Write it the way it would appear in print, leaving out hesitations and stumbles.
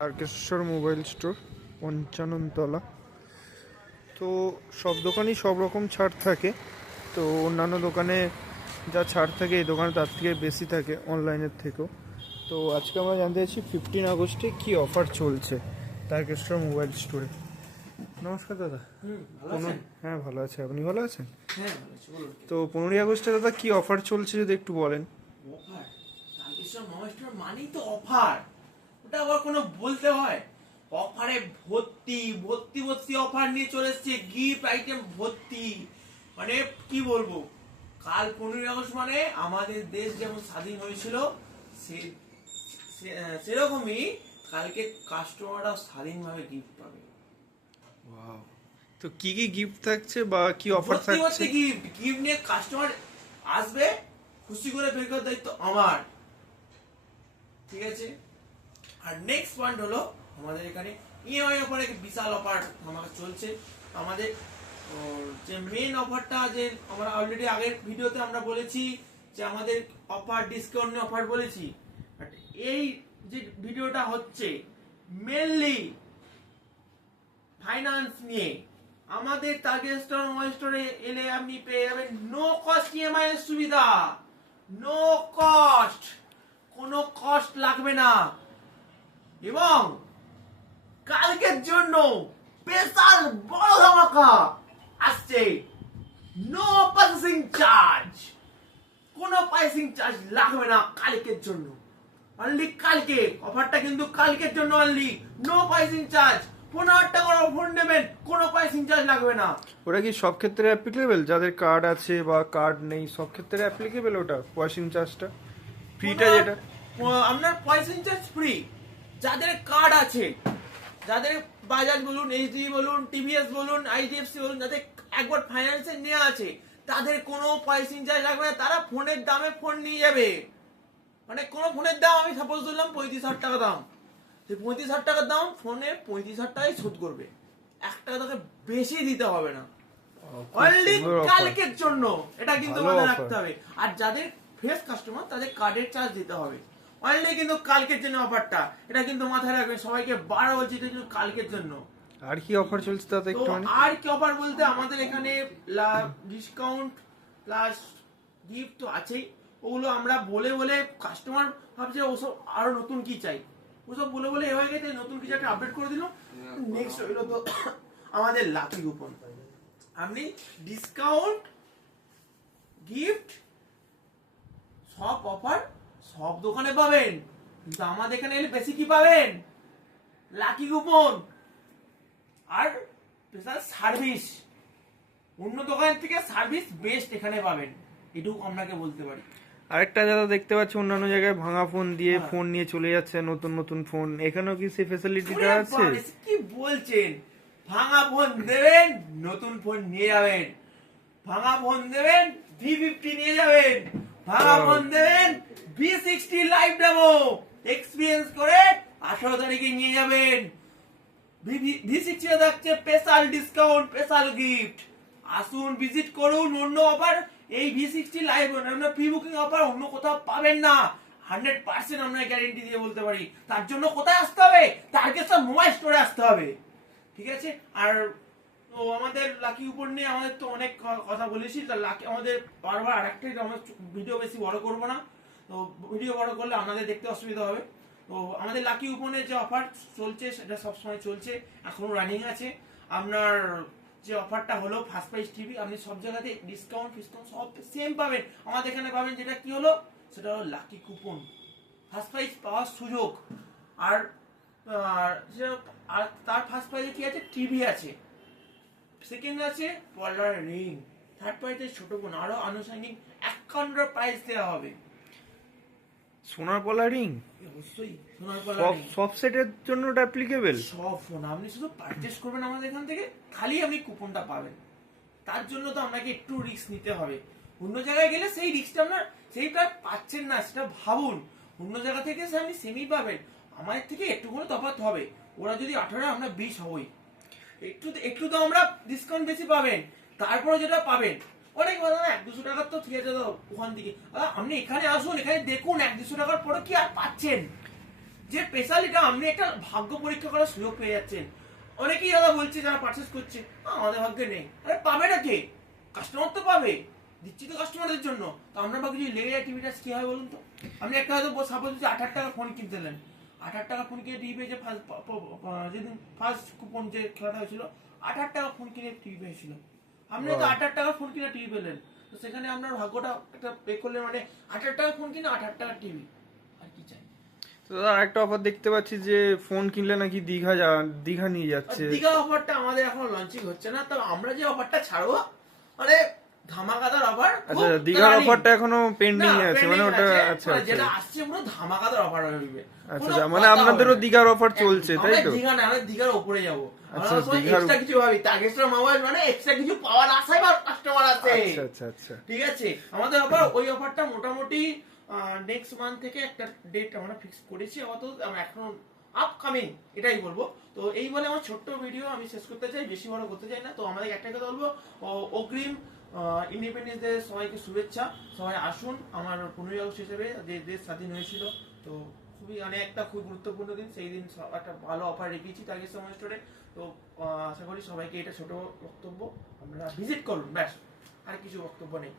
Tarakeswar mobile store, Panchanantala. তো সব দোকানই সব রকম ছাড় থাকে। তো অন্যান্য দোকানে যা ছাড় থাকে এই দোকানে তার থেকে বেশি থাকে অনলাইনের থেকেও। তো আজকে আমরা জানতে চাইছি 15 আগস্টে কী অফার চলছে তারকেশ্বর মোবাইল স্টোরে। নমস্কার দাদা। হ্যাঁ, ভালো আছে। আপনি ভালো আছেন? হ্যাঁ, ভালো আছি, বলুন। তো 15 আগস্টে দাদা কী অফার চলছে যদি একটু বলেন। অফার? তারকেশ্বর মহাস্টোর মানেই তো অফার। ওটা আবার কোনো বলতে হয়? অফারে ভর্তি ভর্তি ভর্তি অফার নিয়ে চলে এসছে, গিফট আইটেম ভর্তি। মানে কি বলবো, কাল 15 আগস্ট মানে আমাদের দেশ যেমন স্বাধীন হয়েছিল সেরকমই কালকে কাস্টমাররা স্বাধীনভাবে গিফট পাবে। ওয়াও! তো কি কি গিফট থাকছে বা কি অফার ভর্তি থাকছে? ভর্তি গিফট গিফট নিয়ে কাস্টমার আসবে, খুশি করে বের করার দায়িত্ব আমার। ঠিক আছে। আর নেক্সট পয়েন্ট হলো আমাদের এখানে ইএমআই অফার, এক বিশাল অফার আমাদের চলছে। আমাদের যে মেন অফারটা, যে আমরা অলরেডি আগের ভিডিওতে আমরা বলেছি যে আমাদের অফার ডিসকাউন্ট নিয়ে অফার বলেছি, বাট এই যে ভিডিওটা হচ্ছে মেনলি ফাইন্যান্স নিয়ে। আমাদের তারকেশ্বর মোবাইল স্টোরে এলে আপনি পেয়ে যাবেন নো কস্ট ইএমআই এর সুবিধা। নো কস্ট, কোনো কস্ট লাগবে না। এবং কালকের জন্য স্পেশাল বড় ধামাকা আসছে, নো প্রসেসিং চার্জ। কোনো প্রসেসিং চার্জ লাগবে না কালকের জন্য। অনলি কালকে অফারটা, কিন্তু কালকের জন্য অনলি, নো প্রসেসিং চার্জ। 15,000 টাকার ফোন নেবেন, কোনো প্রসেসিং চার্জ লাগবে না। ওটা কি সব ক্ষেত্রে অ্যাপ্লিকেবল? যাদের কার্ড আছে বা কার্ড নেই সব ক্ষেত্রে অ্যাপ্লিকেবল ওটা ওয়াশিং চার্জটা, ফ্রিটা যেটা? আপনার প্রসেসিং চার্জ ফ্রি। যাদের কার্ড আছে, যাদের বাজাজ বলুন, এইচডিবি বলুন, টিভিএস বলুন, আইডিএফসি বলুন, যাদের একবার ফাইন্যান্সে নেওয়া আছে, তাদের কোনো প্রসেসিং চার্জ লাগবে না। তারা ফোনের দামে ফোন নিয়ে যাবে। মানে কোনো ফোনের দাম আমি সাপোজ ধরলাম 35,000 টাকা দাম, সেই 35,000 টাকার দাম ফোনে 35,000 টাকাই শোধ করবে। 1 টাকা তাকে বেশি দিতে হবে না। অনলি কালকের জন্য, এটা কিন্তু মনে রাখতে হবে। আর যাদের ফ্রেশ কাস্টমার তাদের কার্ডের চার্জ দিতে হবে। অনলি কিন্তু কালকের জন্য অফারটা, এটা কিন্তু মাথায় রাখবেন। সবাইকে বারবার বলছি, এটা কিন্তু কালকের জন্য। আর কি অফার চলছে দাদা একটু? আর কি অফার বলতে, আমাদের এখানে ডিসকাউন্ট প্লাস গিফট তো আছেই। ওগুলো আমরা বলে বলে কাস্টমার ভাবছে ওসব আরো নতুন কি চাই, ওসব বলে বলে হয়ে গেছে। নতুন কিছু একটা আপডেট করে দিলাম। নেক্সট হইলো তো আমাদের লাকি কুপন। আপনি ডিসকাউন্ট, গিফট, সব অফার সব দোকানে পাবেন, কিন্তু আমাদের এখানে এলে বেশি কি পাবেন? লাকি কুপন আর স্পেশাল সার্ভিস। অন্য দোকানের থেকে সার্ভিস বেস্ট এখানে পাবেন, এটুকু আপনাকে বলতে পারি। আরেকটা দাদা দেখতে পাচ্ছি অন্যান্য জায়গায় ভাঙা ফোন দিয়ে ফোন নিয়ে চলে যাচ্ছে, নতুন নতুন ফোন, এখানেও কি সেই ফ্যাসিলিটিটা আছে? কি বলছেন? ভাঙা ফোন দেবেন, নতুন ফোন নিয়ে যাবেন। ভাঙা ফোন দেবেন, V50 নিয়ে যাবেন। ভাঙা ফোন দেবেন, V60 লাইভ ডেমো এক্সপিরিয়েন্স করে 18 তারিখে নিয়ে যাবেন। V60 এ থাকছে স্পেশাল ডিসকাউন্ট, স্পেশাল গিফট। আসুন, ভিজিট করুন। অন্য অফার এই V60 লাইভ আমরা প্রি বুকিং অফার অন্য কোথাও পাবেন না। 100% আমরা গ্যারান্টি দিয়ে বলতে পারি। তার জন্য কোথায় আসতে হবে? তারকেশ্বর মোবাইল স্টোরে আসতে হবে। ঠিক আছে। আর তো আমাদের লাকি উপর নিয়ে আমাদের তো অনেক কথা বলেছি। লাকি আমাদের বারবার আরেকটাই, আমরা ভিডিও বেশি বড় করব না। তো ভিডিও বড় করলে আপনাদের দেখতে অসুবিধা হবে। তো আমাদের লাকি উপনে যে অফার চলছে সেটা সবসময় চলছে, এখনো রানিং আছে। আপনার যে অফারটা হলো ফার্স্ট প্রাইস টিভি, আপনি সব জায়গাতে ডিসকাউন্ট ফিসকাউন্ট সব সেম পাবেন। আমাদের এখানে পাবেন যেটা কি হলো, সেটা হলো লাকি কুপন, ফার্স্ট প্রাইজ পাওয়ার সুযোগ। আর তার ফার্স্ট প্রাইজে কি আছে? টিভি আছে, সেকেন্ড আছে পলার রিং, থার্ড প্রাইজে ছোট ফোন, আরো আনুষঙ্গিক 51 প্রাইজ দেওয়া হবে। সোনার পলা রিং অবশ্যই সোনার পলা রিং সব সেটের জন্য এটা অ্যাপ্লিকেবল। সব ফোন আপনি শুধু পারচেজ করবেন আমাদের এখান থেকে, খালি আপনি কুপনটা পাবেন। তার জন্য তো আপনাকে একটু রিস্ক নিতে হবে। অন্য জায়গায় গেলে সেই রিস্কটা আপনার সেইটা পাচ্ছেন না, সেটা ভাবুন। অন্য জায়গা থেকে সে আপনি সেমি পাবেন, আমাদের থেকে একটু করে তফাৎ হবে। ওরা যদি 18, আমরা 20 হবই। একটু একটু তো আমরা ডিসকাউন্ট বেশি পাবেন। তারপরে যেটা পাবেন অনেক বলে না 100-200 টাকার, তো ঠিক আছে ওখান থেকে আপনি এখানে আসুন, এখানে দেখুন 100-200 টাকার পরে কি আর পাচ্ছেন। যে স্পেশালিটা আপনি একটা ভাগ্য পরীক্ষা করার সুযোগ পেয়ে যাচ্ছেন। অনেকেই দাদা বলছে যারা পারচেস করছে আমাদের ভাগ্যে নেই, আরে পাবে না কে? কাস্টমার তো পাবে, দিচ্ছি তো কাস্টমারদের জন্য। তো আমরা ভাগ্যে যদি লেগে যায় টিভিটা কি হয় বলুন তো? আপনি একটা হয়তো সাপোজ 8,000 টাকা ফোন কিনতে এলেন, 8,000 টাকা ফোন কিনে টিভি পেয়েছে, যেদিন ফার্স্ট কুপন যে খেলাটা হয়েছিল 8,000 টাকা ফোন কিনে টিভি পেয়েছিল। আপনি তো 8,000 টাকা ফোন কিনে টিভি পেলেন, তো সেখানে আপনার ভাগ্যটা একটা পে করলে মানে 8,000 টাকা ফোন কিনে 8,000 টাকা টিভি, আর কি চাই? তো দাদা একটা অফার দেখতে পাচ্ছি যে ফোন কিনলে নাকি দীঘা নিয়ে যাচ্ছে। দীঘা অফারটা আমাদের এখন লঞ্চিং হচ্ছে না, তবে আমরা যে অফারটা ছাড়বো মানে ধামাকাদার অফার। আচ্ছা, দীঘার অফারটা এখনো পেন্ডিং এ আছে, মানে ওটা আচ্ছা যেটা আচ্ছা আসছে পুরো ধামাকাদার অফার হইবে। আচ্ছা আচ্ছা, মানে আপনাদেরও দীঘার অফার চলছে তাই তো? দীঘা না, আমরা দীঘার উপরে যাবো। আচ্ছা, আমরা দীঘার এক্সট্রা কিছু ভাবি, এক্সট্রা মোবাইল মানে এক্সট্রা কিছু পাওয়ার আশায় বা কাস্টমার আছে। আচ্ছা আচ্ছা আচ্ছা, ঠিক আছে, আমাদের অফার ওই অফারটা মোটামুটি নেক্সট মান্থ থেকে একটা ডেট আমরা ফিক্স করেছি। আমরা এখন আপকামিং এটাই বলবো। তো এই বলে আমার ছোট্ট ভিডিও আমি শেষ করতে চাই, বেশি বড় করতে চাই না। তো আমাদের একটাই কথা বলবো, অগ্রিম ইন্ডিপেন্ডেন্স ডে সবাইকে শুভেচ্ছা। সবাই আসুন আমার 15ই আগস্ট হিসেবে যে দেশ স্বাধীন হয়েছিল, তো খুবই মানে একটা খুব গুরুত্বপূর্ণ দিন। সেই দিন একটা ভালো অফার রেখেছি টার্গেট সময় স্টোরে। তো আশা করি সবাইকে এটা ছোট বক্তব্য, আপনারা ভিজিট করুন, ব্যাস, আর কিছু বক্তব্য নেই।